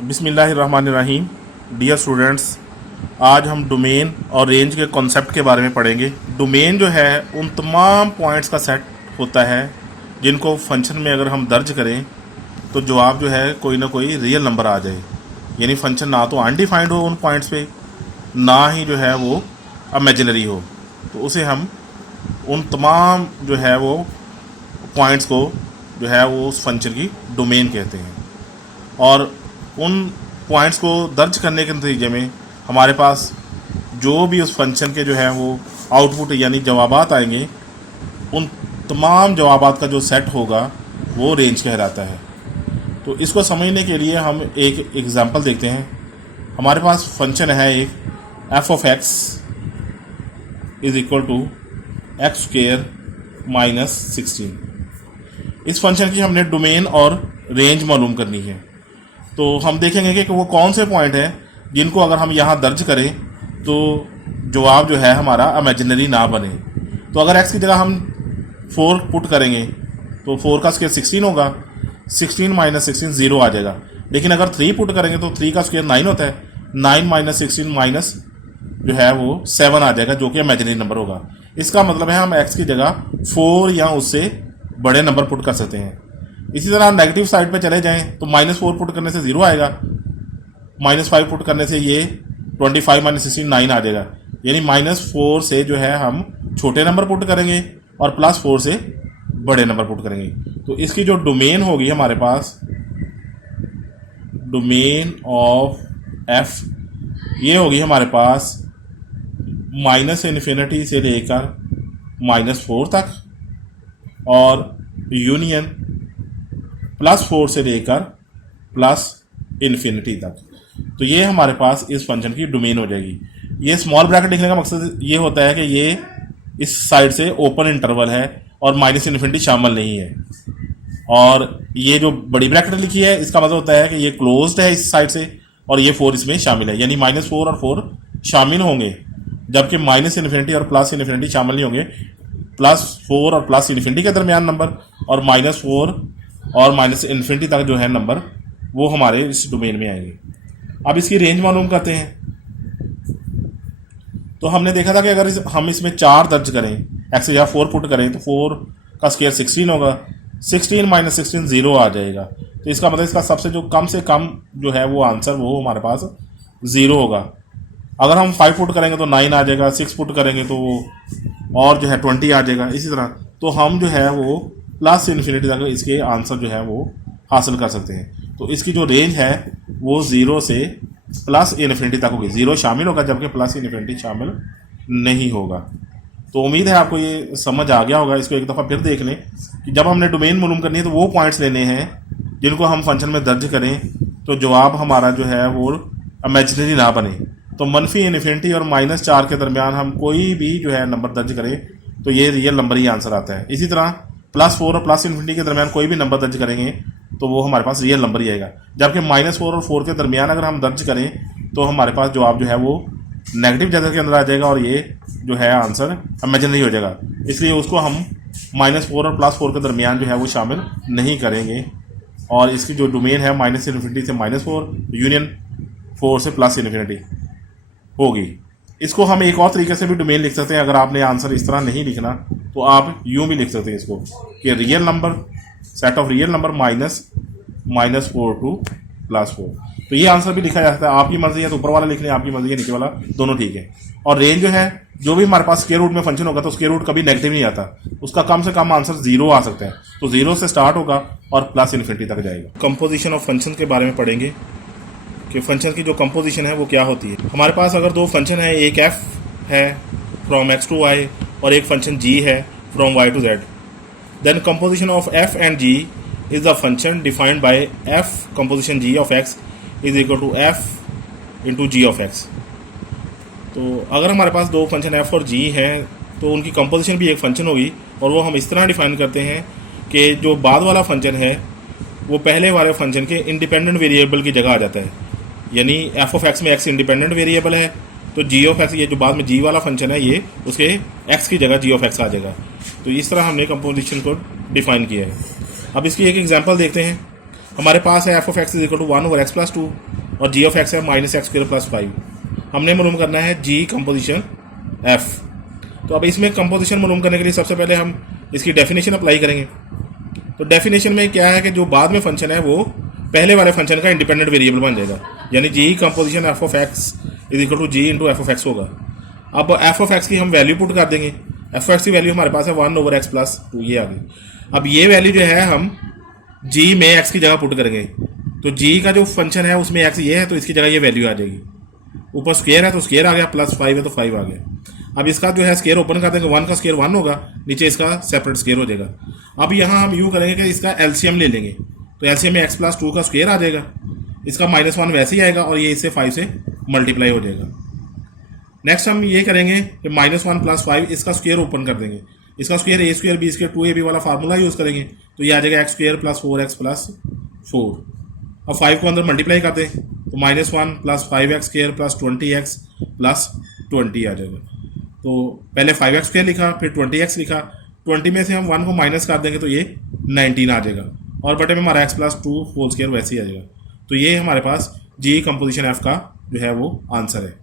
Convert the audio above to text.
बिस्मिल्लाहिर्रहमानिर्रहीम। Dear students, आज हम डोमेन और रेंज के कॉन्सेप्ट के बारे में पढ़ेंगे। डोमेन जो है उन तमाम पॉइंट्स का सेट होता है जिनको फंक्शन में अगर हम दर्ज करें तो जवाब जो है कोई ना कोई रियल नंबर आ जाए। यानी फंक्शन ना तो अनडिफाइंड हो उन पॉइंट्स पे, ना ही जो है वो इमेजिनरी हो, तो उसे हम उन तमाम जो है वो पॉइंट्स को जो है वो उस फंक्शन की डोमेन कहते हैं। और उन पॉइंट्स को दर्ज करने के नतीजे में हमारे पास जो भी उस फंक्शन के जो है वो आउटपुट यानी जवाबात आएंगे, उन तमाम जवाबात का जो सेट होगा वो रेंज कहलाता है। तो इसको समझने के लिए हम एक एग्जांपल देखते हैं। हमारे पास फंक्शन है एक f of x is equal to x square minus 16। इस फंक्शन की हमने डोमेन और रेंज मालूम करनी है। तो हम देखेंगे कि वो कौन से पॉइंट हैं जिनको अगर हम यहाँ दर्ज करें तो जवाब जो है हमारा इमेजिनरी ना बने। तो अगर x की जगह हम 4 पुट करेंगे तो 4 का स्क्वायर 16 होगा, 16 माइनस 16 0 आ जाएगा। लेकिन अगर 3 पुट करेंगे तो 3 का स्क्वायर 9 होता है, 9 माइनस 16 माइनस जो है वो 7 आ जाएगा, जो कि इमेजिनरी नंबर होगा। इसका मतलब है हम x की जगह 4 या उससे बड़े नंबर पुट कर सकते हैं। इसी तरह नेगेटिव साइड पे चले जाएं तो -4 पुट करने से 0 आएगा, -5 पुट करने से ये 25 माइनस 16 9 आ जाएगा। यानी -4 से जो है हम छोटे नंबर पुट करेंगे और +4 से बड़े नंबर पुट करेंगे। तो इसकी जो डोमेन होगी हमारे पास, डोमेन ऑफ f, ये होगी हमारे पास -इन्फिनिटी से लेकर -4 तक और यूनियन +4 से लेकर +इन्फिनिटी तक। तो ये हमारे पास इस फंक्शन की डोमेन हो जाएगी। ये स्मॉल ब्रैकेट लिखने का मकसद ये होता है कि ये इस साइड से ओपन इंटरवल है और -इन्फिनिटी शामिल नहीं है। और ये जो बड़ी ब्रैकेट लिखी है इसका मतलब होता है कि ये क्लोज्ड है इस साइड से और ये 4 इसमें शामिल है। यानी -4 और 4 शामिल होंगे, जबकि -इन्फिनिटी और +इन्फिनिटी शामिल नहीं होंगे। +4 और +इन्फिनिटी के दरमियान नंबर और -4 और -इन्फिनिटी तक जो है नंबर वो हमारे इस डोमेन में आएंगे। अब इसकी रेंज मालूम करते हैं। तो हमने देखा था कि अगर हम इसमें 4 दर्ज करें, x या 4 पुट करें तो 4 का स्क्वायर 16 होगा, 16 माइनस 16 0 आ जाएगा। तो इसका मतलब इसका सबसे जो कम से कम जो है वो आंसर वो हमारे पास 0 होगा। अगर हम 5 पुट करेंगे तो 9 आ जाएगा, 6 पुट करेंगे तो वो और जो है 20 आ जाएगा। इसी तरह तो हम जो है वो +इन्फिनिटी तक इसके आंसर जो है वो हासिल कर सकते हैं। तो इसकी जो रेंज है वो 0 से +इन्फिनिटी तक होगी। 0 शामिल होगा जबकि +इन्फिनिटी शामिल नहीं होगा। तो उम्मीद है आपको ये समझ आ गया होगा। इसको एक दफ़ा फिर देख लें कि जब हमने डोमेन मालूम करनी है तो वो पॉइंट्स लेने हैं जिनको हम फंक्शन में दर्ज करें तो जवाब हमारा जो है वो इमेजिनरी ना बने। तो -इन्फिनिटी और -4 के दरमियान हम कोई भी जो है नंबर दर्ज करें तो ये रियल नंबर ही आंसर आता है। इसी तरह +4 और +इन्फिनिटी के दरमियान कोई भी नंबर दर्ज करेंगे तो वो हमारे पास रियल नंबर ही आएगा। जबकि -4 और 4 के दरमियान अगर हम दर्ज करें तो हमारे पास जवाब जो है वो नेगेटिव जगह के अंदर आ जाएगा और ये जो है आंसर इमेजिनरी हो जाएगा। इसलिए उसको हम -4 और +4 के दरमियान जो है वो शामिल नहीं करेंगे। और इसकी जो डोमेन है -इन्फिनिटी से -4 यूनियन 4 से +इन्फिनिटी होगी। इसको हम एक और तरीके से भी डोमेन लिख सकते हैं। अगर आपने आंसर इस तरह नहीं लिखना तो आप यूँ भी लिख सकते हैं इसको कि real number, set of real number -4 to +4। तो ये आंसर भी लिखा जा सकता है। आपकी मर्जी है तो ऊपर वाला लिख लें, आपकी मर्जी है नीचे वाला, दोनों ठीक है। और रेंज जो है, जो भी हमारे पास स्क्वायर रूट में फंक्शन होगा तो स्क्वायर रूट कभी नेगेटिव नहीं आता, उसका कम से कम आंसर 0 आ सकता है। तो 0 से स्टार्ट होगा और +इन्फिनिटी तक जाएगा। कंपोजिशन ऑफ फंक्शन के बारे में पढ़ेंगे कि फंक्शन की जो कंपोजिशन है वो क्या होती है। हमारे पास अगर 2 फंक्शन है, एक f है फ्रॉम x टू y और एक फंक्शन g है from y to z, then composition of f and g is the function defined by f composition g of x is equal to f into g of x। तो अगर हमारे पास 2 function f और g हैं तो उनकी composition भी एक फंक्शन होगी और वो हम इस तरह डिफाइन करते हैं कि जो बाद वाला फंक्शन है वो पहले वाले फंक्शन के इंडिपेंडेंट वेरिएबल की जगह आ जाता है। यानी f ऑफ x में x इंडिपेंडेंट वेरिएबल है तो g ऑफ x, ये जो बाद में g वाला फंक्शन है, ये उसके x की जगह g ऑफ x आ जाएगा। तो इस तरह हमने कंपोजिशन को डिफाइन किया है। अब इसकी एक एग्जांपल देखते हैं। हमारे पास है f of x is equal to 1/x+2 और जी ऑफ एक्स है -x² + 5। हमने मालूम करना है जी कंपोजिशन एफ। तो अब इसमें कंपोजिशन मालूम करने के लिए सबसे पहले हम इसकी डेफिनेशन अप्लाई करेंगे। तो डेफिनेशन में क्या है कि जो बाद में फंक्शन है वो पहले वाले फंक्शन का इंडिपेंडेंट वेरिएबल बन जाएगा, यानी G composition F of x is equal to G into F of X होगा। अब एफ ऑफ एक्स की हम वैल्यू पुट कर देंगे। एफ ऑफ एक्स की वैल्यू हमारे पास है 1/x+2, ये आ गई। अब ये वैल्यू जो है हम जी में एक्स की जगह पुट करेंगे। तो जी का जो फंक्शन है उसमें एक्स ये है, तो इसकी जगह ये वैल्यू आ जाएगी। ऊपर स्क्वायर है तो स्क्वायर आ गया, +5 है तो 5 आ गया। अब इसका जो है स्क्वायर ओपन कर देंगे, 1 का स्क्वायर 1 होगा, नीचे इसका सेपरेट स्क्वायर हो जाएगा। अब यहाँ हम यूँ करेंगे कि इसका एलसीएम ले लेंगे। तो एलसीएम में x+2 का स्क्वायर आ जाएगा, इसका -1 वैसे ही आएगा और ये इससे 5 से मल्टीप्लाई हो जाएगा। नेक्स्ट हम ये करेंगे कि -1 + 5 इसका स्क्वायर ओपन कर देंगे। इसका स्क्वायर a² b² 2ab वाला फार्मूला यूज़ करेंगे, तो ये आ जाएगा x² + 4x + 4। अब 5 को अंदर मल्टीप्लाई कर दें तो -1 + 5x² + 20x + 20 आ जाएगा। तो पहले 5x² लिखा, फिर 20x लिखा, 20 में से हम 1 को माइनस कर देंगे तो ये 19 आ जाएगा और बटे में हमारा x+2 होल स्क्वायर वैसे ही आ जाएगा। तो ये हमारे पास जी कंपोजिशन एफ का जो है वो आंसर है।